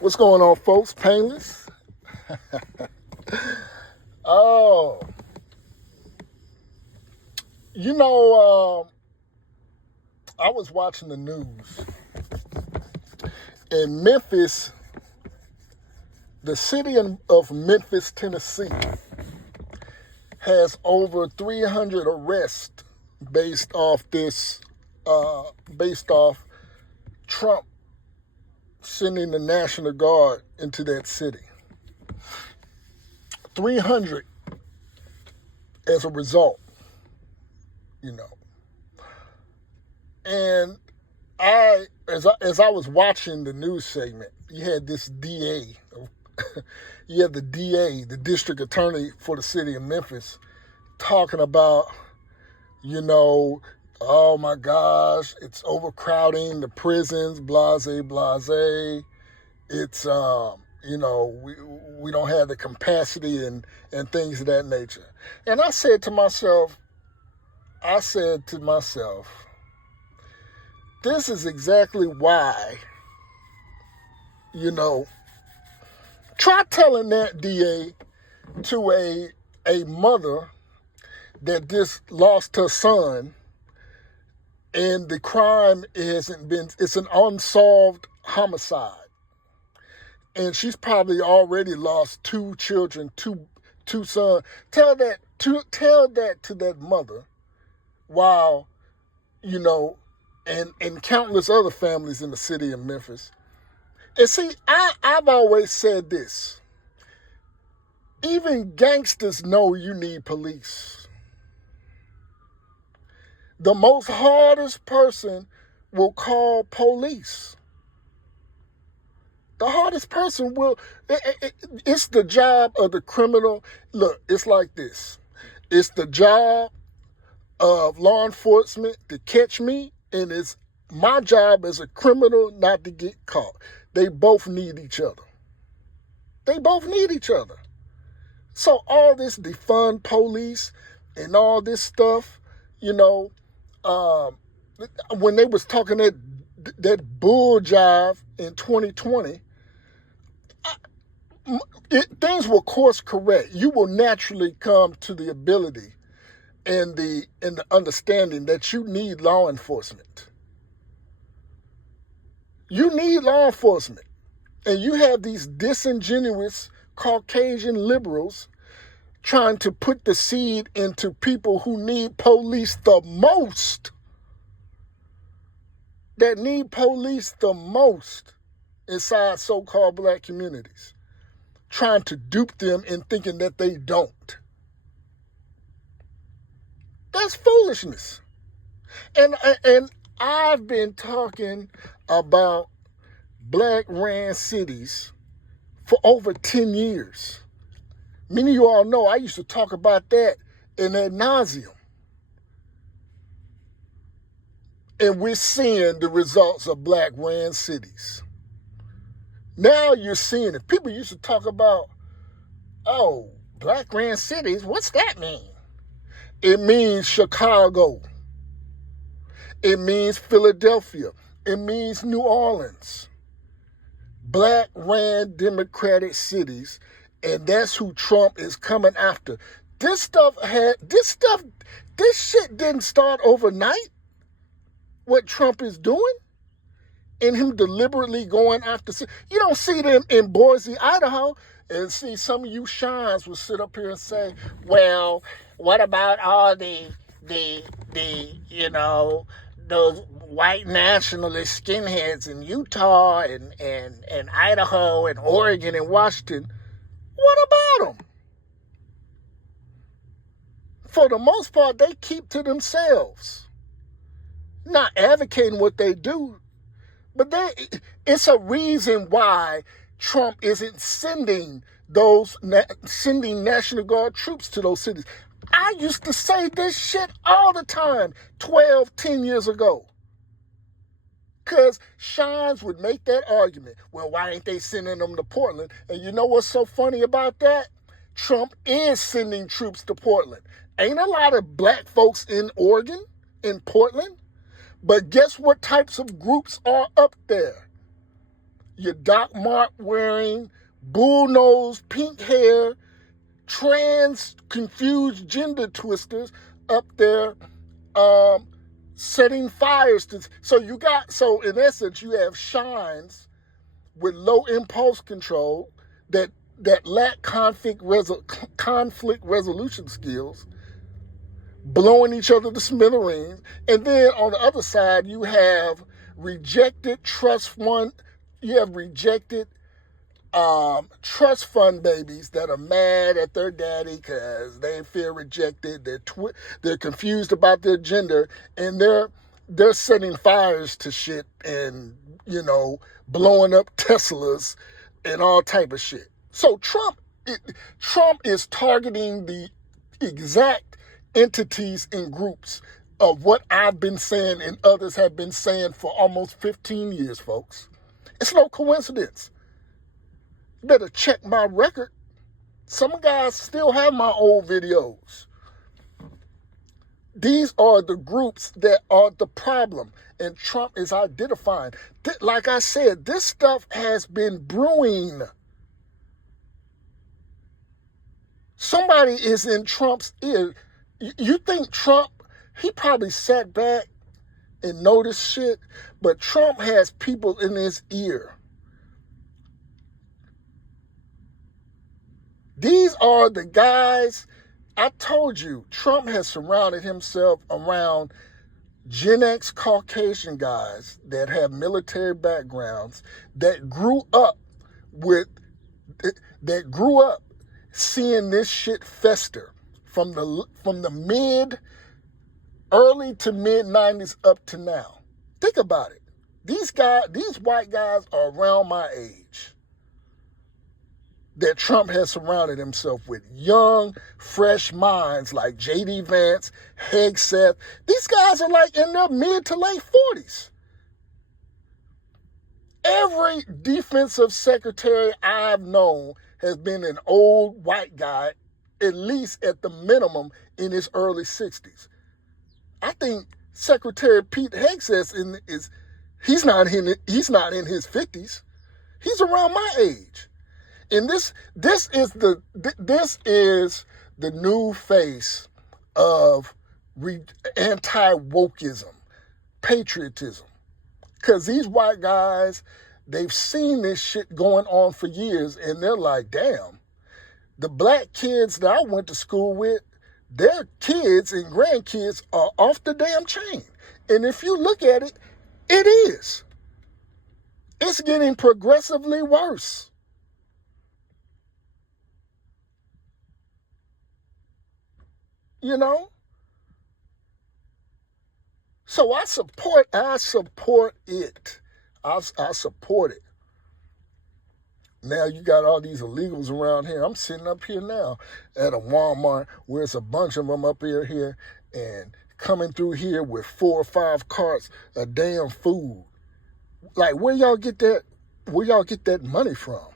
What's going on, folks? Painless? Oh, you know, I was watching the news in Memphis, the city of Memphis, Tennessee, has over 300 arrests based off Trump sending the National Guard into that city. 300 as a result, you know. And as I was watching the news segment, you had this DA, you had the DA, the district attorney for the city of Memphis, talking about, oh my gosh, it's overcrowding the prisons, blase, blase. It's, we don't have the capacity and things of that nature. And I said to myself, this is exactly why, try telling that DA to a mother that just lost her son and the crime it's an unsolved homicide. And she's probably already lost two children, two sons. Tell that to that mother while, and countless other families in the city of Memphis. And see, I've always said this. Even gangsters know you need police. The most hardest person will call police. The hardest person will, it's the job of the criminal. Look, it's like this. It's the job of law enforcement to catch me, and it's my job as a criminal not to get caught. They both need each other. So all this defund police and all this stuff, when they was talking that bull jive in 2020, things will course correct. You will naturally come to the ability and the understanding that you need law enforcement. You need law enforcement. And you have these disingenuous Caucasian liberals trying to put the seed into people who need police the most. That need police the most inside so-called black communities. Trying to dupe them and thinking that they don't. That's foolishness. And I've been talking about black ran cities for over 10 years. Many of you all know I used to talk about that in ad nauseum. And we're seeing the results of black ran cities. Now you're seeing it. People used to talk about, black ran cities, what's that mean? It means Chicago. It means Philadelphia. It means New Orleans. Black ran democratic cities, and that's who Trump is coming after. This shit didn't start overnight. What Trump is doing, and him deliberately going after. You don't see them in Boise, Idaho, and see some of you shines will sit up here and say, well, what about all those white nationalist skinheads in Utah and Idaho and Oregon and Washington? What about them? For the most part, they keep to themselves. Not advocating what they do, but it's a reason why Trump isn't sending National Guard troops to those cities. I used to say this shit all the time 10 years ago. Because Shines would make that argument. Well, why ain't they sending them to Portland? And you know what's so funny about that? Trump is sending troops to Portland. Ain't a lot of black folks in Oregon, in Portland. But guess what types of groups are up there? your Doc Mart wearing, bull-nosed, pink hair, trans confused gender twisters up there setting fires to. So in essence, you have shines with low impulse control that lack conflict resolution skills, blowing each other to smithereens. And then on the other side, you have rejected trust fund babies that are mad at their daddy because they feel rejected. They're confused about their gender, and they're setting fires to shit and blowing up Teslas and all type of shit. So Trump is targeting the exact entities and groups of what I've been saying and others have been saying for almost 15 years, folks. It's no coincidence. You better check my record. Some guys still have my old videos. These are the groups that are the problem, and Trump is identifying. Like I said, this stuff has been brewing. Somebody is in Trump's ear. You think Trump, he probably sat back and noticed shit, but Trump has people in his ear. These are the guys. I told you, Trump has surrounded himself around Gen X Caucasian guys that have military backgrounds that grew up seeing this shit fester from the early to mid 90s up to now. Think about it. These white guys are around my age that Trump has surrounded himself with. Young, fresh minds like J.D. Vance, Hegseth. These guys are like in their mid to late 40s. Every defensive secretary I've known has been an old white guy, at least at the minimum in his early 60s. I think Secretary Pete Hegseth he's not in his 50s. He's around my age. And this is the new face of anti-wokeism, patriotism. Because these white guys, they've seen this shit going on for years, and they're like, damn, the black kids that I went to school with, their kids and grandkids are off the damn chain. And if you look at it, it is. It's getting progressively worse. So I support it. I support it. Now you got all these illegals around here. I'm sitting up here now at a Walmart where it's a bunch of them up here and coming through here with 4 or 5 carts of damn food. Like, where y'all get that money from?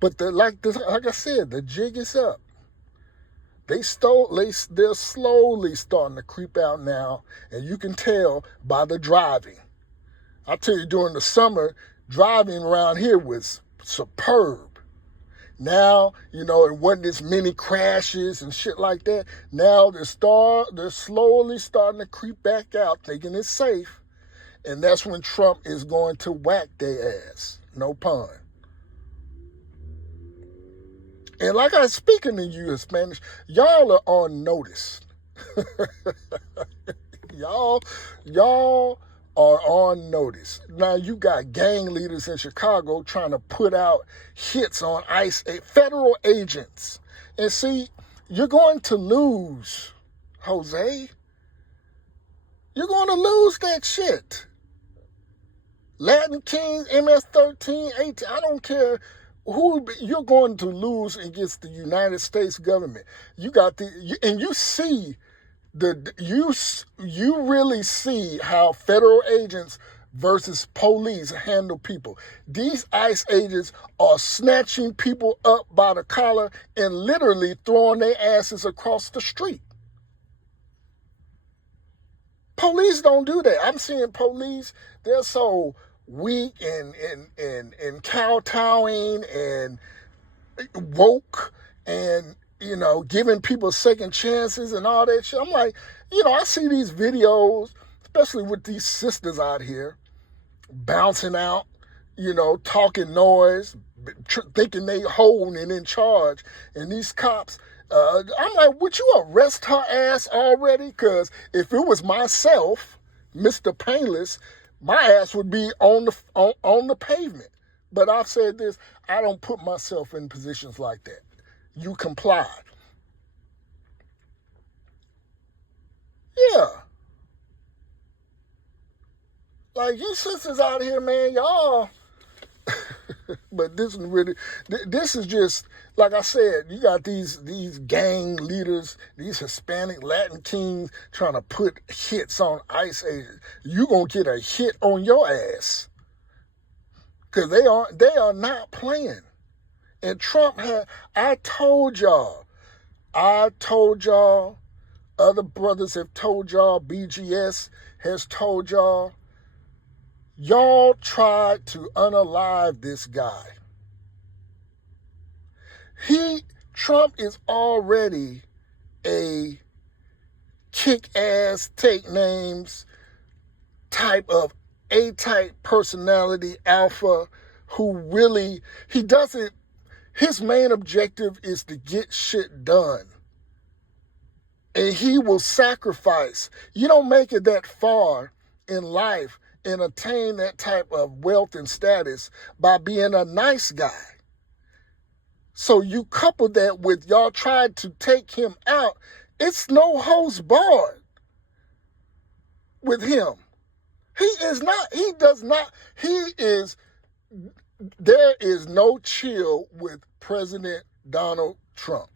But like I said, the jig is up. They're slowly starting to creep out now, and you can tell by the driving. I tell you, during the summer, driving around here was superb. Now, it wasn't as many crashes and shit like that. Now they're slowly starting to creep back out, thinking it's safe, and that's when Trump is going to whack their ass. No pun. And like I was speaking to you in Spanish, y'all are on notice. Y'all are on notice. Now you got gang leaders in Chicago trying to put out hits on federal agents. And see, you're going to lose, Jose. You're going to lose that shit. Latin Kings, MS-13, 18, I don't care. You're going to lose against the United States government. You really see how federal agents versus police handle people. These ICE agents are snatching people up by the collar and literally throwing their asses across the street. Police don't do that. I'm seeing police, they're so weak and kowtowing and woke and, giving people second chances and all that shit. I'm like, I see these videos, especially with these sisters out here bouncing out, talking noise, thinking they holding and in charge. And these cops, I'm like, would you arrest her ass already? Because if it was myself, Mr. Painless, my ass would be on the pavement. But I've said this, I don't put myself in positions like that. You comply. Yeah. Like, you sisters out here, man, y'all. But this is just, like I said, you got these gang leaders, these Hispanic Latin kings trying to put hits on ICE agents. You gonna get a hit on your ass. Because they are not playing. And Trump I told y'all, other brothers have told y'all, BGS has told y'all, y'all tried to unalive this guy. Trump is already a kick-ass, take names type of A-type personality, alpha, who really, his main objective is to get shit done. And he will sacrifice. You don't make it that far in life and attain that type of wealth and status by being a nice guy. So you couple that with y'all tried to take him out. It's no holds barred with him. There is no chill with President Donald Trump.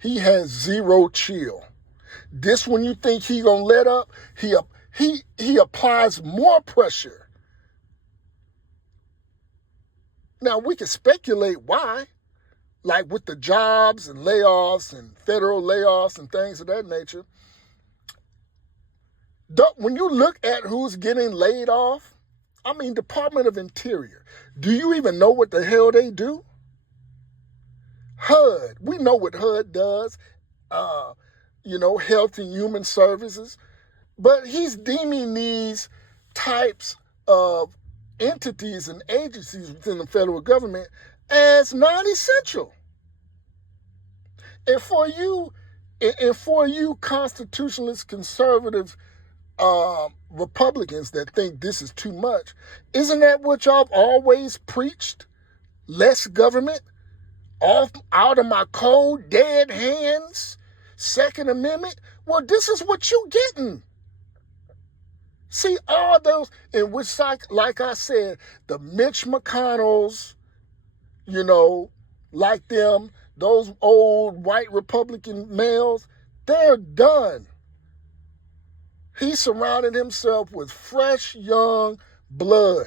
He has zero chill. This when you think he gonna let up, he applies more pressure. Now we can speculate why, like with the jobs and layoffs and federal layoffs and things of that nature. When you look at who's getting laid off, Department of Interior, do you even know what the hell they do? HUD, we know what HUD does, Health and Human Services, but he's deeming these types of entities and agencies within the federal government as non-essential. And for you constitutionalist conservative Republicans that think this is too much, isn't that what y'all always preached? Less government, out of my cold, dead hands, Second Amendment. Well, this is what you getting. See, all those, in which, like I said, the Mitch McConnells, like them, those old white Republican males, they're done. He surrounded himself with fresh, young blood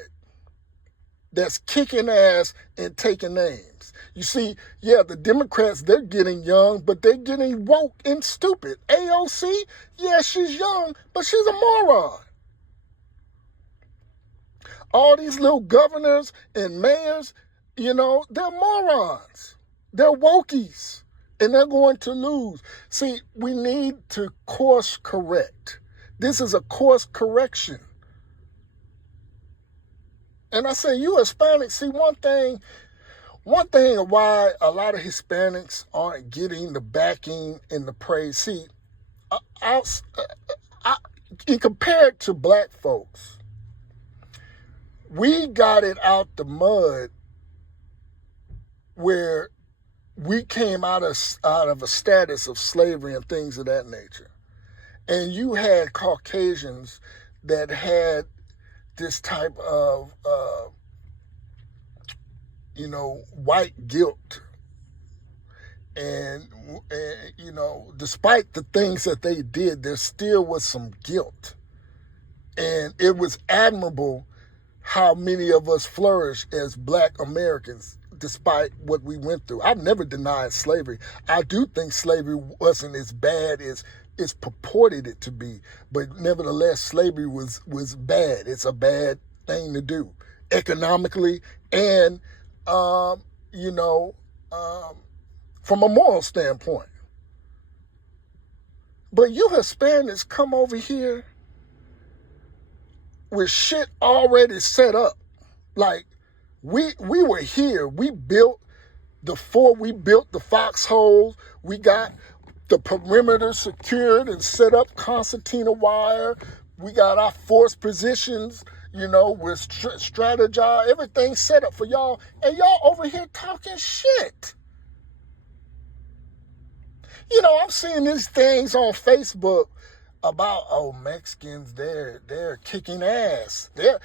that's kicking ass and taking names. You see, yeah, the Democrats, they're getting young, but they're getting woke and stupid. AOC, yeah, she's young, but she's a moron. All these little governors and mayors, they're morons. They're wokies, and they're going to lose. See, we need to course correct. This is a course correction. And I say, you Hispanics, see, one thing why a lot of Hispanics aren't getting the backing and the praise. See, compared to black folks, we got it out the mud where we came out of a status of slavery and things of that nature. And you had Caucasians that had this type of, white guilt. And, despite the things that they did, there still was some guilt. And it was admirable how many of us flourished as black Americans despite what we went through. I've never denied slavery. I do think slavery wasn't as bad as it's purported it to be, but nevertheless, slavery was bad. It's a bad thing to do. economically and, you know, from a moral standpoint. But you Hispanics come over here with shit already set up. Like, we were here. We built the foxholes. We got the perimeter secured and set up concertina wire. We got our force positions, you know, with strategize, everything set up for y'all. And y'all over here talking shit. You know, I'm seeing these things on Facebook about, oh, Mexicans, they're kicking ass. They're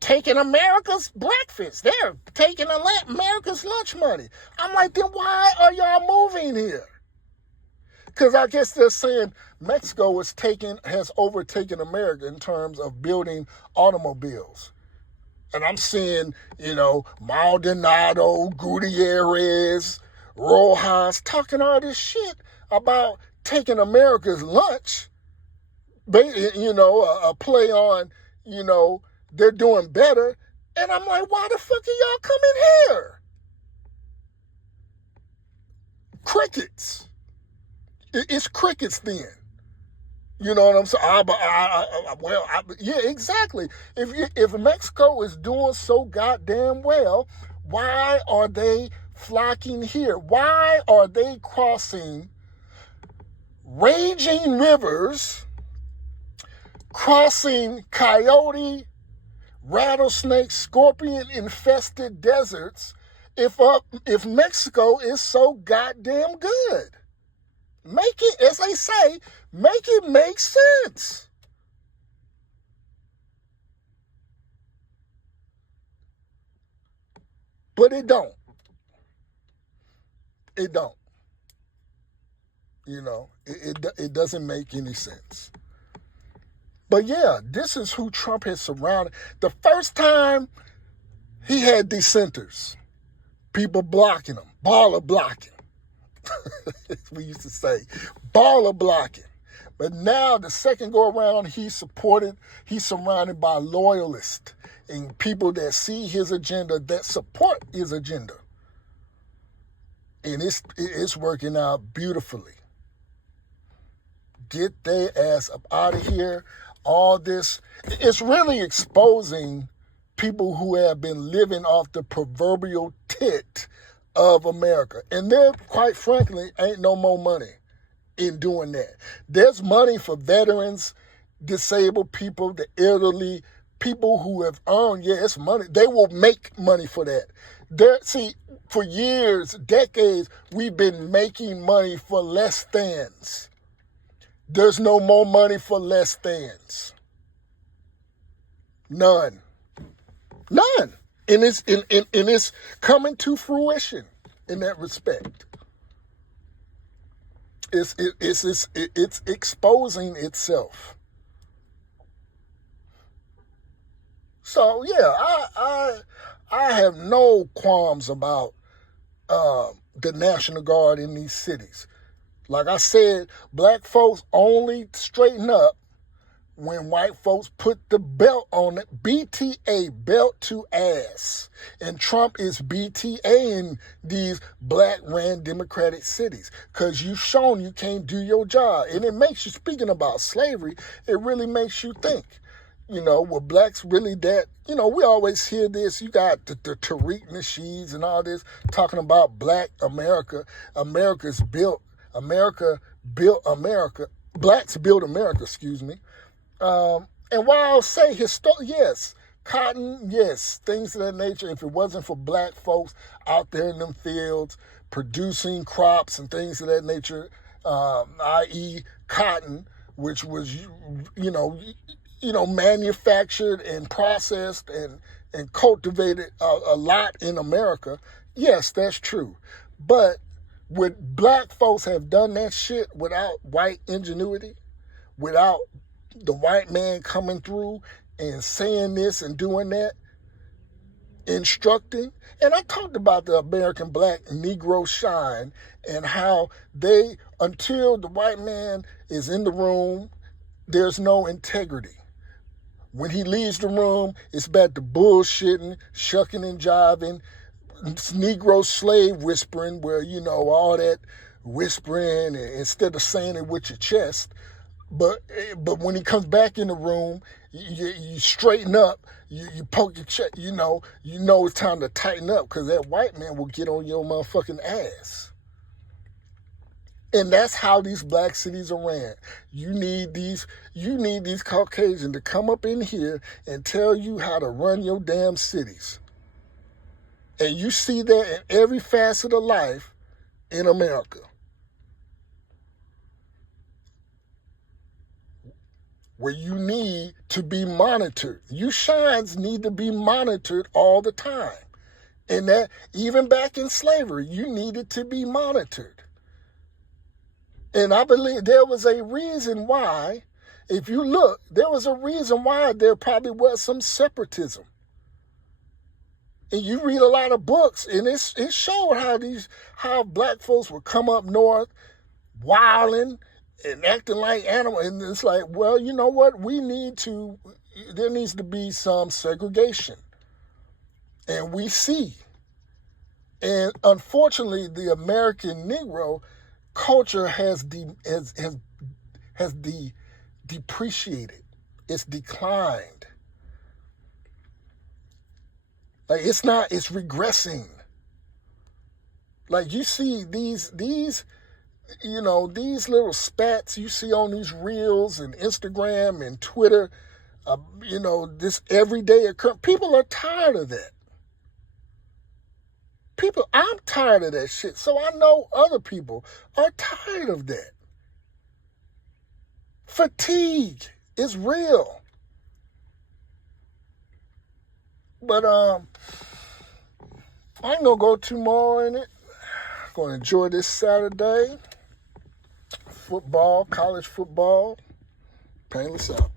taking America's breakfast. They're taking America's lunch money. I'm like, then why are y'all moving here? Because I guess they're saying Mexico has overtaken America in terms of building automobiles. And I'm seeing, you know, Maldonado, Gutierrez, Rojas talking all this shit about taking America's lunch, you know, a play on, you know, they're doing better. And I'm like, why the fuck are y'all coming here? Crickets. It's crickets then. You know what I'm saying? Yeah, exactly. If Mexico is doing so goddamn well, why are they flocking here? Why are they crossing raging rivers, crossing coyote, rattlesnake, scorpion-infested deserts if Mexico is so goddamn good? Make it, as they say, make it make sense. But it don't. It don't. You know, it doesn't make any sense. But yeah, this is who Trump has surrounded. The first time he had dissenters, people blocking him, baller blocking. We used to say, baller blocking. But now the second go around, he's surrounded by loyalists and people that see his agenda, that support his agenda. And it's working out beautifully. Get their ass up out of here. All this, it's really exposing people who have been living off the proverbial tit of America. And there, quite frankly, ain't no more money in doing that. There's money for veterans, disabled people, the elderly, people who have earned, it's money. They will make money for that. For years, decades, we've been making money for less thans. There's no more money for less thans. None. And it's coming to fruition in that respect. It's exposing itself. So yeah, I have no qualms about the National Guard in these cities. Like I said, black folks only straighten up when white folks put the belt on it, BTA, belt to ass. And Trump is BTA in these black-ran democratic cities because you've shown you can't do your job. And it makes you, speaking about slavery, it really makes you think. You know, were blacks really that? You know, we always hear this. You got the Tariq Nasheeds and all this talking about black America. America built America. Blacks built America, excuse me. And while I'll say yes, cotton, yes, things of that nature, if it wasn't for black folks out there in them fields producing crops and things of that nature, i.e. cotton, which was, manufactured and processed and cultivated a lot in America, yes, that's true. But would black folks have done that shit without white ingenuity, without the white man coming through and saying this and doing that, instructing? And I talked about the American black Negro shine and how until the white man is in the room, there's no integrity. When he leaves the room, it's back to bullshitting, shucking and jiving, Negro slave whispering, where, you know, all that whispering instead of saying it with your chest. But when he comes back in the room, you straighten up, you poke your chest, you know it's time to tighten up, because that white man will get on your motherfucking ass. And that's how these black cities are ran. You need these Caucasians to come up in here and tell you how to run your damn cities. And you see that in every facet of life in America. Where you need to be monitored. You shines need to be monitored all the time. And that, even back in slavery, you needed to be monitored. And I believe there was a reason why, if you look, there was a reason why there probably was some separatism. And you read a lot of books, and it showed how black folks would come up north, wilding and acting like animals. And it's like, well, you know what? There needs to be some segregation. And we see. And unfortunately, the American Negro culture has depreciated. It's declined. Like, it's regressing. Like, you see these little spats you see on these reels and Instagram and Twitter, this everyday occurrence. People are tired of that. I'm tired of that shit. So I know other people are tired of that. Fatigue is real. But I'm gonna go tomorrow in it. I'm gonna enjoy this Saturday. Football, college football. Painless out.